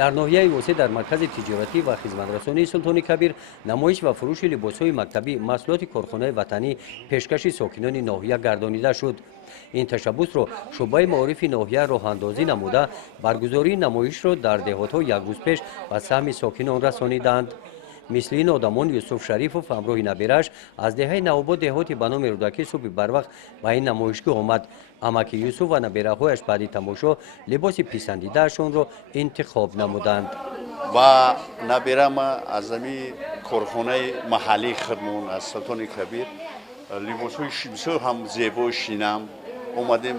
در ناحیه وسه در مرکز تجارتی و خدمترسانی سلطان کبیر نمایش و فروش لباس‌های مکتبی محصولات کارخانه وطنی پیشکش ساکنان ناحیه گردانیده شد. این تشبث را شعبه معارف ناحیه راه اندازی نموده برگزاری نمایش را در دهات‌ها یک روز پیش به سهم ساکنان رسانیدند. مثل این آدمان یوسف شریفوف همراه نبیرش از دهه نوآباد دهاتی به نام رودکی صبح بروقت به این نمایشگاه آمد. امک یوسف و نبیره‌هایش بعد تماشا لباس پسندیده‌شان را انتخاب نمودند. و نبیرم از این کارخانه محلی خرمون از سلطان کبیر لباس‌های بسیار هم زیبا شینم اومدیم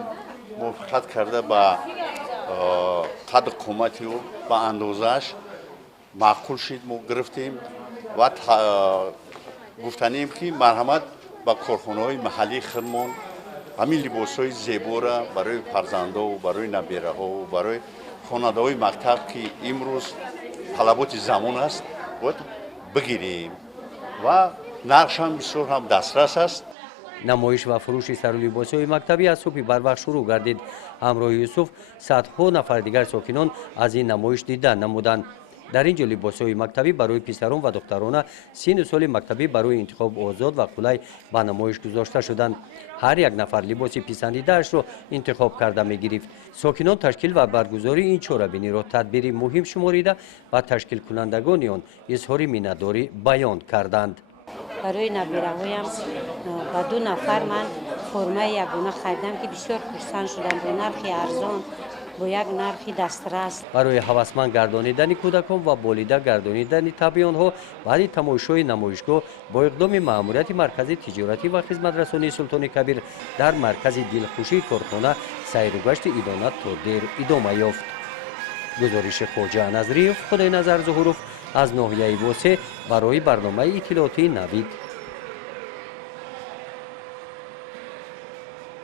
موافقت کرده با قد قیمتی و با اندازش معقول شد ما گرفتیم و گفتنیم که مرحمت با کارخانه‌های محلی خرمون همین لباس‌های زیبا را برای فرزندان و برای نبیره‌ها و برای خانواده‌های مکتب که امروز طلبات زمان است باید بگیریم و نقش هم بسیار هم دسترس است. نمایش و فروش سر و لباس‌های مکتبی از صبح بروقت شروع گردید. همراه یوسف صدها نفر دیگر ساکنان از این نمایش دیدن نمودند. در اینجا لباس‌های مکتبی برای پسران و دختران سن و سال مکتبی برای انتخاب آزاد و قلای به نمایش گذاشته شدند. هر یک نفر لباس پسندیده‌اش را انتخاب کرده می‌گرفت. ساکنان تشکیل و برگزاری این چهاربینی را تدبیر مهم شماریده و تشکیل کنندگان آن اظهار مینه‌داری بیان کردند. برای نبیره‌هایم با 2 نفر من فرمه یگانه خریدم که بسیار خرسند شدم با نرخی ارزان با یک نرخی دسترس. برای هوسمند گردانیدن کودکان و بالیده گردانیدن طبع آنها بعد تماشای نمایشگاه با اقدام مأموریت مرکز تجارتی و خدمترسانی سلطان کبیر در مرکز دلخوشی کارخانه سیر و گشت ادانه تا دیر ادامه یافت. گزارش خواجه نظریف خدای نظر ظهوروف از ناحیه وسه برای برنامه اطلاعاتی نوید.